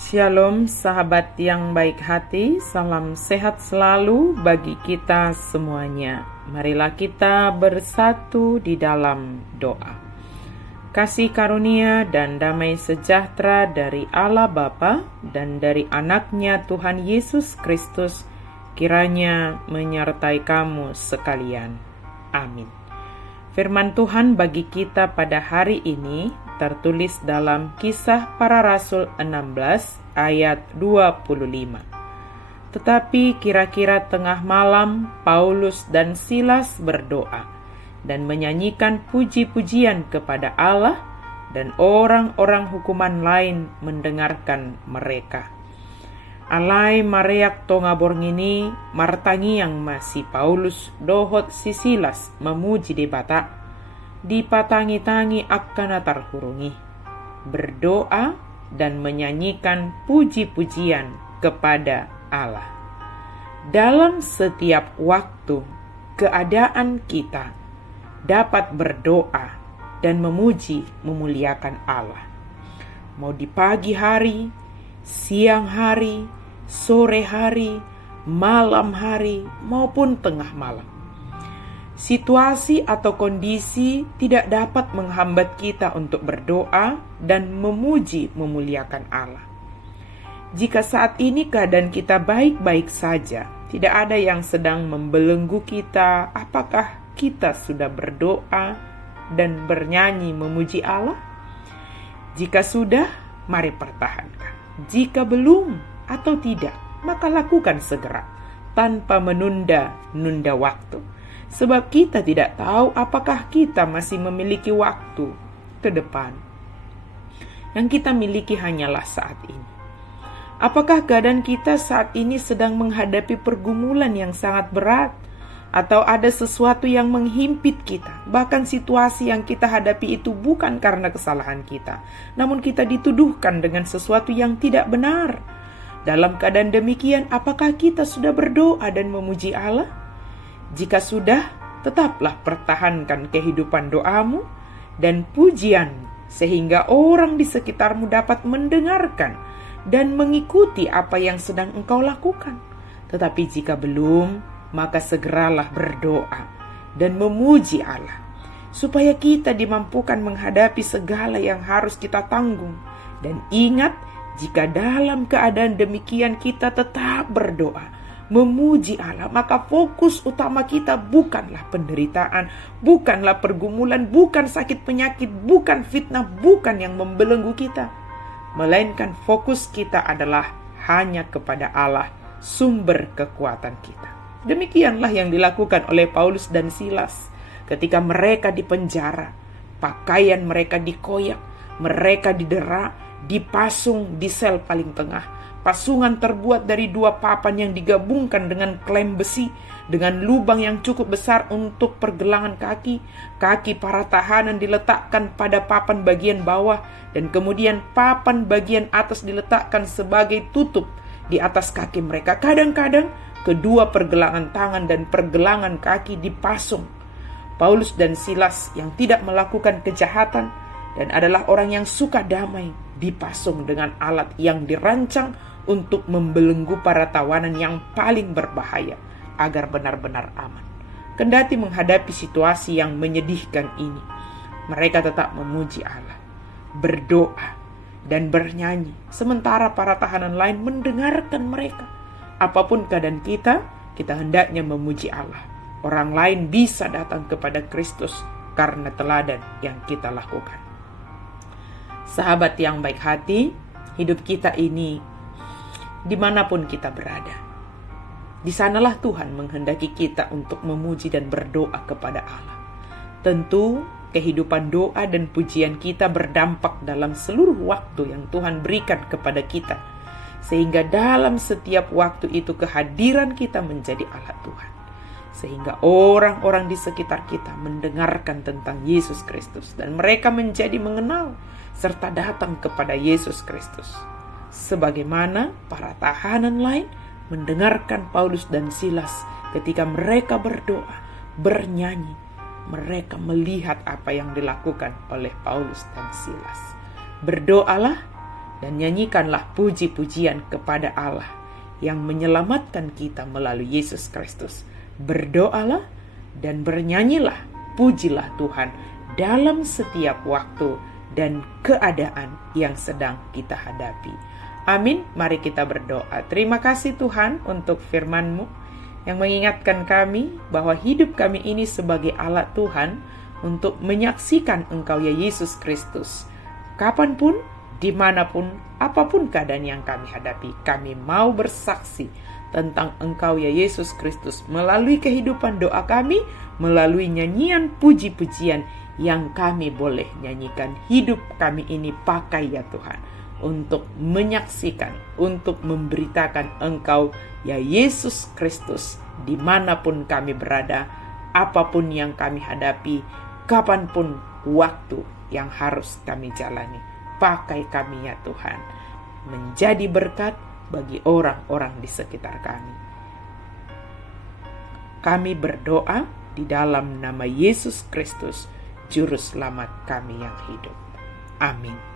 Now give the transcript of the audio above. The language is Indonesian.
Shalom sahabat yang baik hati, salam sehat selalu bagi kita semuanya. Marilah kita bersatu di dalam doa. Kasih karunia dan damai sejahtera dari Allah Bapa dan dari anaknya Tuhan Yesus Kristus kiranya menyertai kamu sekalian. Amin. Firman Tuhan bagi kita pada hari ini tertulis dalam Kisah Para Rasul 16 ayat 25. Tetapi kira-kira tengah malam Paulus dan Silas berdoa dan menyanyikan puji-pujian kepada Allah, dan orang-orang hukuman lain mendengarkan mereka. Alai mareak tonga borngini martangi yang masih Paulus dohot si Silas memuji di bata, dipatangi-tangi akan tarhurungi, berdoa dan menyanyikan puji-pujian kepada Allah. Dalam setiap waktu, keadaan kita dapat berdoa dan memuji memuliakan Allah. Mau di pagi hari, siang hari, sore hari, malam hari, maupun tengah malam. Situasi atau kondisi tidak dapat menghambat kita untuk berdoa dan memuji memuliakan Allah. Jika saat ini keadaan kita baik-baik saja, tidak ada yang sedang membelenggu kita, apakah kita sudah berdoa dan bernyanyi memuji Allah? Jika sudah, mari pertahankan. Jika belum atau tidak, maka lakukan segera, tanpa menunda-nunda waktu. Sebab kita tidak tahu apakah kita masih memiliki waktu ke depan. Yang kita miliki hanyalah saat ini. Apakah keadaan kita saat ini sedang menghadapi pergumulan yang sangat berat? Atau ada sesuatu yang menghimpit kita? Bahkan situasi yang kita hadapi itu bukan karena kesalahan kita, namun kita dituduhkan dengan sesuatu yang tidak benar. Dalam keadaan demikian, apakah kita sudah berdoa dan memuji Allah? Jika sudah, tetaplah pertahankan kehidupan doamu dan pujian, sehingga orang di sekitarmu dapat mendengarkan dan mengikuti apa yang sedang engkau lakukan. Tetapi jika belum, maka segeralah berdoa dan memuji Allah, supaya kita dimampukan menghadapi segala yang harus kita tanggung. Dan ingat, jika dalam keadaan demikian kita tetap berdoa, memuji Allah, maka fokus utama kita bukanlah penderitaan, bukanlah pergumulan, bukan sakit penyakit, bukan fitnah, bukan yang membelenggu kita. Melainkan fokus kita adalah hanya kepada Allah, sumber kekuatan kita. Demikianlah yang dilakukan oleh Paulus dan Silas ketika mereka dipenjara. Pakaian mereka dikoyak, mereka didera, dipasung di sel paling tengah. Pasungan terbuat dari 2 papan yang digabungkan dengan klem besi, dengan lubang yang cukup besar untuk pergelangan kaki. Kaki para tahanan diletakkan pada papan bagian bawah, dan kemudian papan bagian atas diletakkan sebagai tutup di atas kaki mereka. Kadang-kadang kedua pergelangan tangan dan pergelangan kaki dipasung. Paulus dan Silas yang tidak melakukan kejahatan dan adalah orang yang suka damai, dipasung dengan alat yang dirancang untuk membelenggu para tawanan yang paling berbahaya agar benar-benar aman. Kendati menghadapi situasi yang menyedihkan ini, mereka tetap memuji Allah, berdoa dan bernyanyi, sementara para tahanan lain mendengarkan mereka. Apapun keadaan kita hendaknya memuji Allah. Orang lain bisa datang kepada Kristus karena teladan yang kita lakukan. Sahabat yang baik hati, hidup kita ini dimanapun kita berada, di sanalah Tuhan menghendaki kita untuk memuji dan berdoa kepada Allah. Tentu kehidupan doa dan pujian kita berdampak dalam seluruh waktu yang Tuhan berikan kepada kita, sehingga dalam setiap waktu itu kehadiran kita menjadi alat Tuhan, sehingga orang-orang di sekitar kita mendengarkan tentang Yesus Kristus dan mereka menjadi mengenal serta datang kepada Yesus Kristus. Sebagaimana para tahanan lain mendengarkan Paulus dan Silas ketika mereka berdoa, bernyanyi, mereka melihat apa yang dilakukan oleh Paulus dan Silas. Berdoalah Dan nyanyikanlah puji-pujian kepada Allah yang menyelamatkan kita melalui Yesus Kristus. Berdoalah dan bernyanyilah, pujilah Tuhan dalam setiap waktu dan keadaan yang sedang kita hadapi. Amin. Mari kita berdoa. Terima kasih Tuhan untuk firman-Mu yang mengingatkan kami bahwa hidup kami ini sebagai alat Tuhan untuk menyaksikan Engkau ya Yesus Kristus. Kapanpun, dimanapun, apapun keadaan yang kami hadapi, kami mau bersaksi tentang Engkau ya Yesus Kristus melalui kehidupan doa kami, melalui nyanyian puji-pujian yang kami boleh nyanyikan. Hidup kami ini pakai ya Tuhan untuk menyaksikan, untuk memberitakan Engkau ya Yesus Kristus dimanapun kami berada, apapun yang kami hadapi, kapanpun waktu yang harus kami jalani. Pakai kami ya Tuhan, menjadi berkat bagi orang-orang di sekitar kami. Kami berdoa di dalam nama Yesus Kristus, Juru Selamat kami yang hidup. Amin.